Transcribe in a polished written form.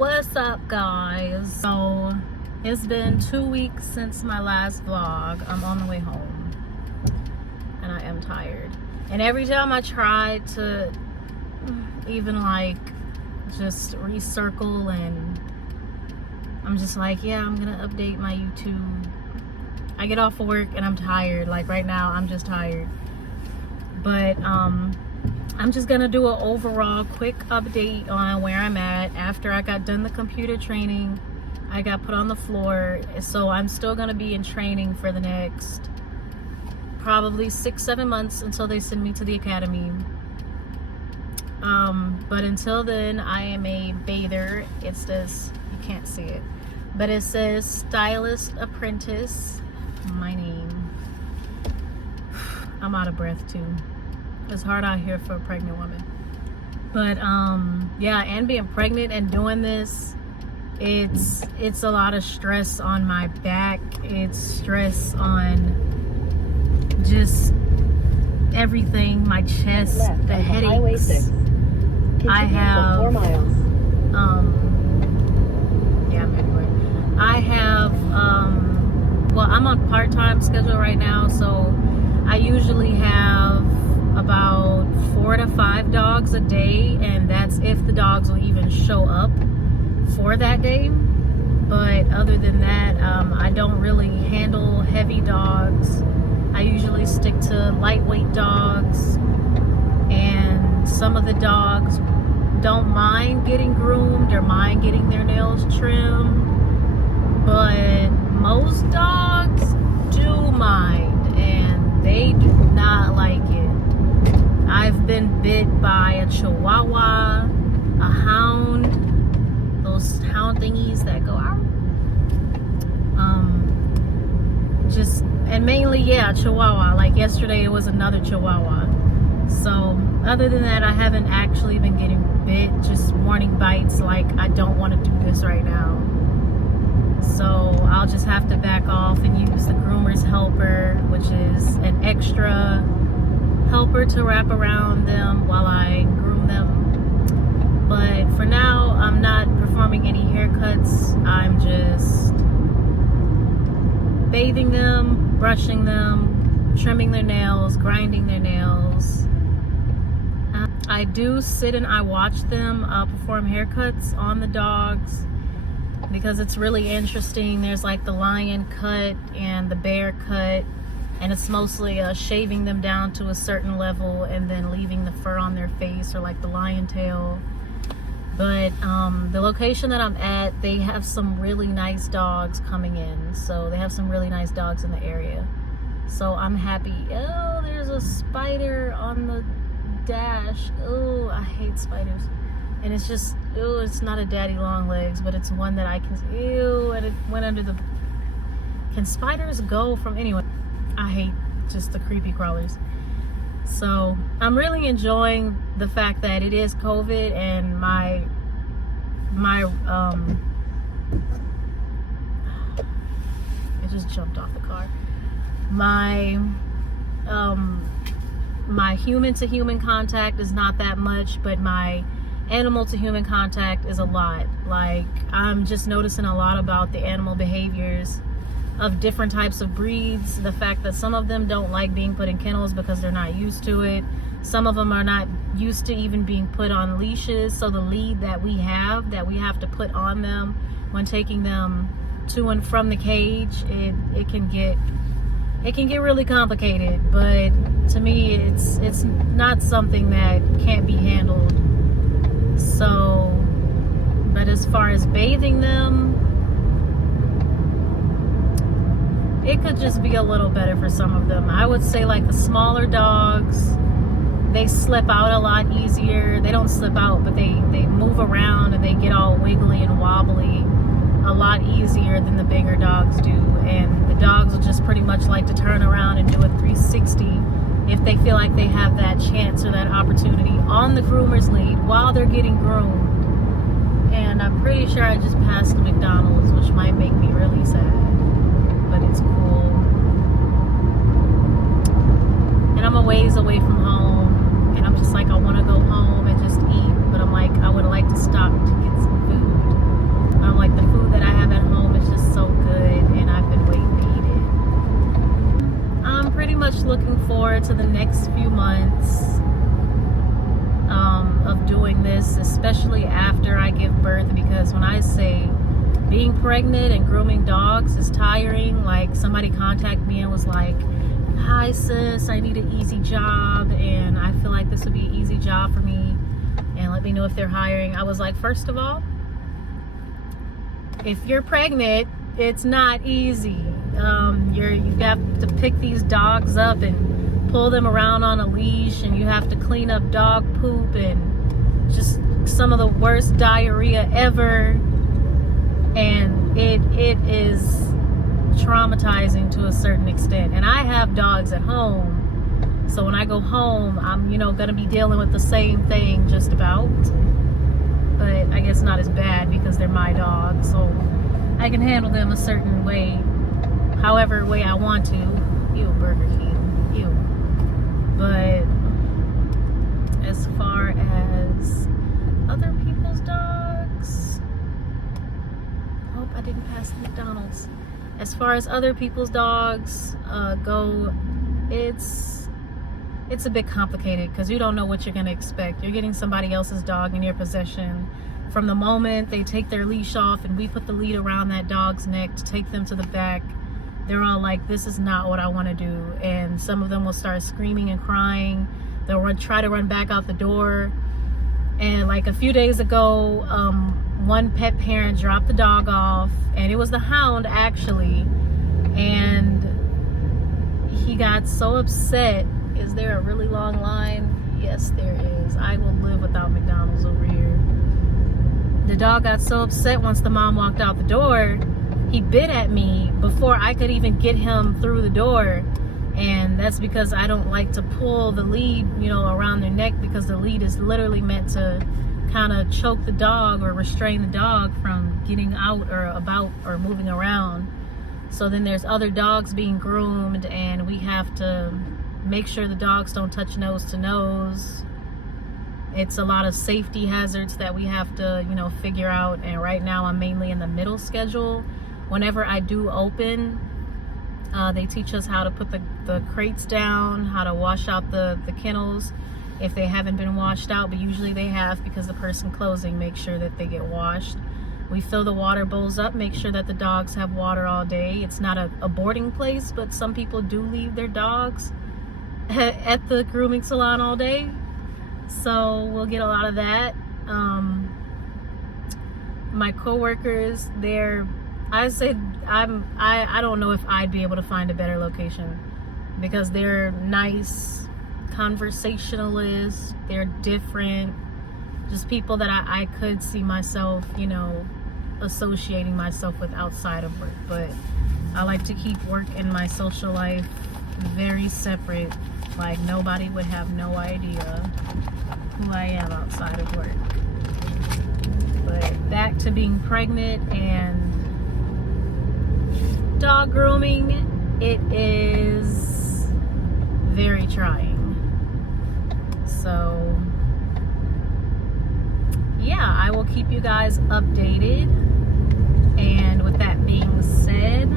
What's up, guys? So it's been 2 weeks since my last vlog. I'm on the way home and I am tired, and every time I try to even like just recircle, and I'm just like, yeah, I'm gonna update my YouTube. I get off of work and I'm tired. Like right now I'm just tired, but I'm just gonna do an overall quick update on where I'm at after I got done the computer training. I got put on the floor, so I'm still gonna be in training for the next probably 6-7 months until they send me to the academy. But until then, I am a bather. It's this, you can't see it, but it says stylist apprentice, my name. I'm out of breath too. It's hard out here for a pregnant woman. But yeah, and being pregnant and doing this, it's a lot of stress on my back. It's stress on just everything, my chest, left, the headaches. I have 4 miles. Yeah, I'm everywhere. I have well, I'm on part-time schedule right now, so I usually have about 4 to 5 dogs a day, and that's if the dogs will even show up for that day. But other than that, I don't really handle heavy dogs. I usually stick to lightweight dogs, and some of the dogs don't mind getting groomed or mind getting their nails trimmed, but most dogs do mind, and they do not like it. I've been bit by a Chihuahua, a hound, those hound thingies that go out. And mainly, yeah, Chihuahua. Like yesterday, it was another Chihuahua. So other than that, I haven't actually been getting bit, just morning bites. Like, I don't want to do this right now. So I'll just have to back off and use the groomer's helper, which is an extra helper to wrap around them while I groom them. But for now, I'm not performing any haircuts. I'm just bathing them, brushing them, trimming their nails, grinding their nails. I do sit and I watch them perform haircuts on the dogs, because it's really interesting. There's like the lion cut and the bear cut, and it's mostly shaving them down to a certain level and then leaving the fur on their face, or like the lion tail. But the location that I'm at, they have some really nice dogs coming in. So they have some really nice dogs in the area. So I'm happy. Oh, there's a spider on the dash. Oh, I hate spiders. And it's just, oh, it's not a daddy long legs, but it's one that I can, ew, and it went under the, can spiders go from, anyway, I hate just the creepy crawlers. So I'm really enjoying the fact that it is COVID, and my it just jumped off the car. My human to human contact is not that much, but my animal to human contact is a lot. Like, I'm just noticing a lot about the animal behaviors of different types of breeds. The fact that some of them don't like being put in kennels because they're not used to it. Some of them are not used to even being put on leashes. So the lead that we have to put on them when taking them to and from the cage, it can get really complicated. But to me, it's not something that can't be handled. So, but as far as bathing them, it could just be a little better for some of them. I would say like the smaller dogs, they slip out a lot easier. They don't slip out, but they move around and they get all wiggly and wobbly a lot easier than the bigger dogs do. And the dogs will just pretty much like to turn around and do a 360 if they feel like they have that chance or that opportunity on the groomer's lead while they're getting groomed. And I'm pretty sure I just passed the McDonald's, which might make me really sad, but it's cool. And I'm a ways away from home, and I'm just like, I want to go home and just eat, but I'm like, I would like to stop to get some food. this, especially after I give birth, because when I say being pregnant and grooming dogs is tiring, like somebody contacted me and was like, hi sis, I need an easy job and I feel like this would be an easy job for me and let me know if they're hiring. I was like, first of all, if you're pregnant, it's not easy. You have to pick these dogs up and pull them around on a leash, and you have to clean up dog poop and just some of the worst diarrhea ever. And it is traumatizing to a certain extent. And I have dogs at home, so when I go home, I'm gonna be dealing with the same thing just about, but I guess not as bad because they're my dogs, so I can handle them a certain way, however way I want to. Ew, Burger King, ew. But as far as other people's dogs, hope I didn't pass the McDonald's. As far as other people's dogs go, it's a bit complicated because you don't know what you're gonna expect. You're getting somebody else's dog in your possession. From the moment they take their leash off and we put the lead around that dog's neck to take them to the back, they're all like, this is not what I want to do. And some of them will start screaming and crying. They'll try to run back out the door. And like a few days ago, one pet parent dropped the dog off, and it was the hound actually, and he got so upset. Is there a really long line? Yes, there is. I will live without McDonald's over here. The dog got so upset once the mom walked out the door, he bit at me before I could even get him through the door. And that's because I don't like to pull the lead, around their neck, because the lead is literally meant to kind of choke the dog or restrain the dog from getting out or about or moving around. So then there's other dogs being groomed, and we have to make sure the dogs don't touch nose to nose. It's a lot of safety hazards that we have to, figure out. And right now I'm mainly in the middle schedule. Whenever I do open, they teach us how to put the crates down, how to wash out the kennels if they haven't been washed out, but usually they have, because the person closing makes sure that they get washed. We fill the water bowls up, make sure that the dogs have water all day. It's not a boarding place, but some people do leave their dogs at the grooming salon all day. So we'll get a lot of that. My coworkers, I don't know if I'd be able to find a better location, because they're nice conversationalists. They're different, just people that I could see myself, associating myself with outside of work. But I like to keep work and my social life very separate. Like nobody would have no idea who I am outside of work. But back to being pregnant and dog grooming, it is very trying. So yeah, I will keep you guys updated. And with that being said,